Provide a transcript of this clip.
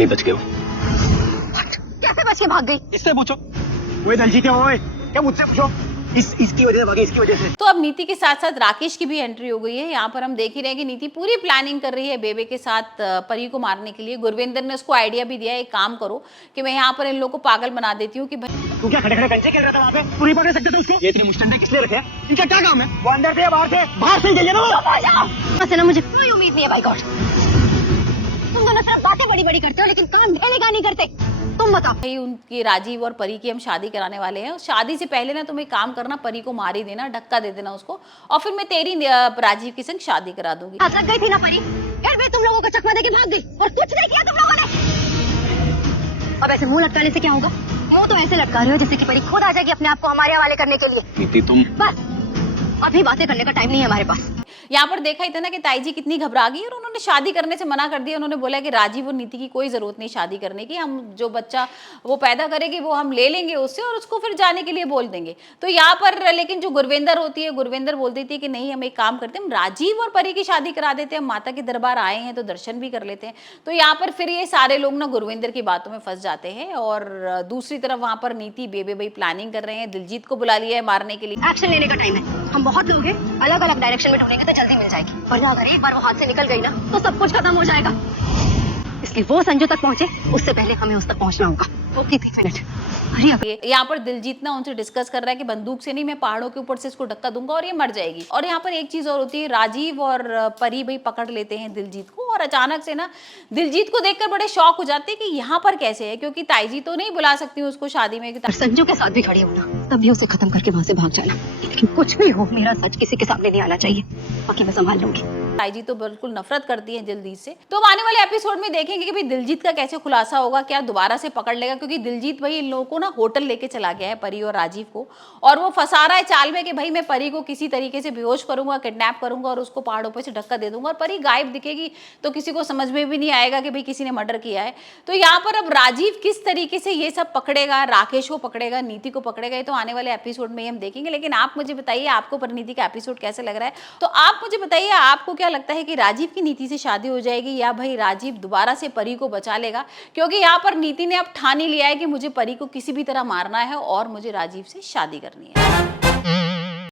गई, बच गए वो। कैसे बच के भाग गई? इससे पूछो। वो दलजीत है, वो क्या मुझसे पूछो। इसकी वजह से भागी, इसकी वजह से। तो अब नीति के साथ साथ राकेश की भी एंट्री हो गई है। यहाँ पर हम देख ही रहे हैं कि नीति पूरी प्लानिंग कर रही है बेबे के साथ परी को मारने के लिए। गुरविंदर ने उसको आइडिया भी दिया है, एक काम करो कि मैं यहाँ पर इन लोगों को पागल बना देती हूँ कि भाई तू क्या खड़े खड़े कंचे खेल रहा था वहाँ पे? तू नहीं पकड़ सकते थे उसको? ये इतनी मुश्तंडे किस लिए रखे हैं? इनका क्या काम है? वो अंदर थे या बाहर थे? बाहर से ही चाहिए ना वो। वैसे ना मुझे कोई उम्मीद नहीं है भाई गॉड। तुम दोनों सिर्फ बातें बड़ी बड़ी करते हो लेकिन काम ढेले का नहीं करते। तुम बताओ। भाई उनकी राजीव और परी की हम शादी कराने वाले हैं। शादी से पहले ना तुम एक काम करना, परी को मार ही देना, धक्का दे देना उसको, और फिर मैं तेरी राजीव के संग शादी करा दूंगी। हाथ लग गई थी ना परी, फिर भी तुम लोगों को चकमा देके भाग गई और कुछ नहीं किया तुम लोगों ने। अब ऐसे मुंह लटकाने से क्या होगा? मुंह तो ऐसे लटका रहे हो जैसे कि परी खुद आ जाएगी अपने आप को हमारे हवाले करने के लिए। नीति तुम बस अभी बातें करने का टाइम नहीं है हमारे पास। यहाँ पर देखा ही था ना कि ताई जी कितनी घबरा गई और उन्होंने शादी करने से मना कर दिया। उन्होंने बोला कि राजीव और नीति की कोई जरूरत नहीं शादी करने की, हम जो बच्चा वो पैदा करेगी वो हम ले लेंगे उससे और उसको फिर जाने के लिए बोल देंगे। तो यहाँ पर लेकिन जो गुरविंदर होती है, गुरविंदर बोल देती है कि नहीं, हम एक काम करते हैं, हम राजीव और परी की शादी करा देते हैं, माता के दरबार आए हैं तो दर्शन भी कर लेते हैं। तो यहाँ पर फिर ये सारे लोग ना गुरविंदर की बातों में फंस जाते हैं और दूसरी तरफ वहां पर नीति बेबे भाई प्लानिंग कर रहे हैं, दिलजीत को बुला लिया है मारने के लिए। एक्शन लेने का टाइम है, हम बहुत लोग हैं, अलग अलग डायरेक्शन में ढूंढेंगे तो जल्दी मिल जाएगी। वरना अगर एक बार वो हाथ से निकल गई ना तो सब कुछ खत्म हो जाएगा। इसलिए वो संजू तक पहुंचे उससे पहले हमें उस तक पहुंचना होगा। Okay 3 minute. यहाँ पर दिलजीत ना उनसे डिस्कस कर रहा है कि बंदूक से नहीं, मैं पहाड़ों के ऊपर से इसको धक्का दूंगा और ये मर जाएगी। और यहाँ पर एक चीज और होती है, राजीव और परी भाई पकड़ लेते हैं दिलजीत को और अचानक से ना दिलजीत को देखकर बड़े शॉक हो जाते हैं कि यहाँ पर कैसे है, क्योंकि ताईजी तो नहीं बुला सकती उसको शादी में। संजू के साथ भी खड़ी होना, तभी उसे खत्म करके वहां से भाग जाना। लेकिन कुछ भी हो, मेरा सच किसी के सामने नहीं आना चाहिए, बाकी मैं संभाल लूंगी। ताईजी तो बिल्कुल नफरत करती है दिलजीत से। तो हम आने वाले एपिसोड में देखेंगे कि भाई दिलजीत का कैसे खुलासा होगा, क्या दोबारा से पकड़ लेगा, क्योंकि दिलजीत भाई इन लोगों को ना होटल लेके चला गया है परी और राजीव को, और वो फंसा रहा है चाल में कि भाई मैं परी को किसी तरीके से बेहोश करूंगा, किडनैप करूंगा और उसको पहाड़ों पे से धक्का दे दूंगा और परी गायब दिखेगी तो किसी को समझ में भी नहीं आएगा कि भाई किसी ने मर्डर किया है। तो यहाँ पर अब राजीव किस तरीके से ये सब पकड़ेगा, राकेश को पकड़ेगा, नीति को पकड़ेगा, ये तो आने वाले एपिसोड में हम देखेंगे। लेकिन आप मुझे बताइए आपको परिणीति का एपिसोड कैसे लग रहा है, तो आप मुझे बताइए आपको क्या लगता है कि राजीव की नीति से शादी हो जाएगी या भाई राजीव दोबारा से परी को बचा लेगा, क्योंकि यहाँ पर नीति ने अब ठान ही लिया है कि मुझे परी को किसी भी तरह मारना है और मुझे राजीव से शादी करनी है।